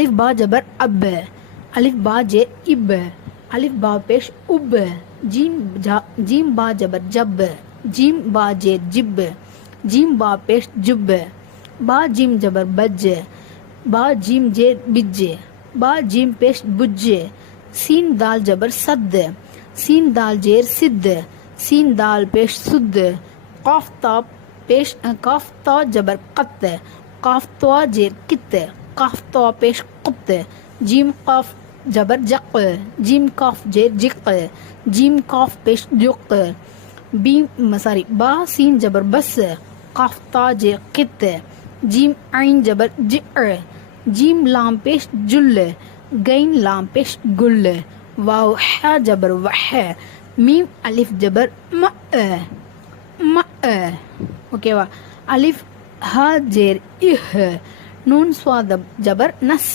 अलिफ बा जबर अब अलिफ बा जे इब अलिफ बा पेश उब जीम जा जीम बा जबर जब जीम बा जे जिब जीम बा पेश जुब बा जीम जबर बज बा जीम जे बिज बा जीम पेश बुज सीन दाल जबर सद सीन दाल जेर सिद्ध सीन दाल पेश सुद काफ ता पेश काफ ता जबर कत काफ तो जेर कित قاف طا پیش قبط جیم قاف جبر جق جیم قاف جیر جق جیم قاف پیش جق بیم ساری با سین جبر بس قاف تا جے قط جیم عین جبر جع جیم لام پیش جل گین لام پیش گل واو حا جبر وح மீம் அலிஃப் ஜபர் ம ம ஓகேவா அலிஃப் ஹ ஜேர் இஹ் நூன் ஸ்வாதப் ஜபர் நஸ்